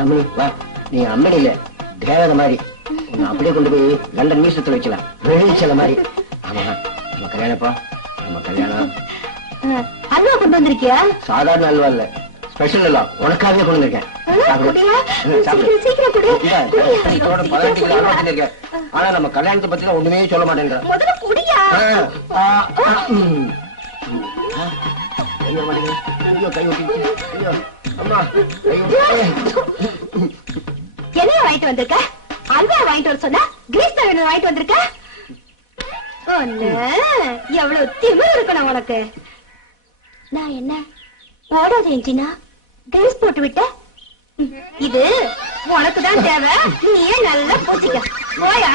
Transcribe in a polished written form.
அம்மணி வா, நீ அம்மணி இல்ல தேவதை மாதிரி அப்படியே கொண்டு போய் லண்டன் மியூசியத்துல வைக்கலாம், வெளிச்சல மாதிரி. ஆமா நம்ம கல்யாணப்பா, நம்ம கல்யாணம். அல்வா கொண்டு வந்திருக்கியா? சாதாரண அல்வா இல்ல, ஸ்பெஷல் அல்வா, உனக்காகவே கொண்டு வந்திருக்கேன். ஆனா நம்ம கல்யாணத்தை பத்தி ஒண்ணுமே சொல்ல மாட்டேங்கிற. என்ன வாங்கிட்டு வந்திருக்க? அல்வா வாங்கிட்டு வர சொன்னா கிரீஸ் தவிர வாங்கிட்டு வந்திருக்க. எவ்வளவு திமிரு இருக்கணும் உனக்கு. நான் என்ன ஓடாத என்ஜினா கிரீஸ் போட்டு விட்ட? இது உனக்குதான் தேவை, நீயே நல்லா பூச்சிக்க போயா.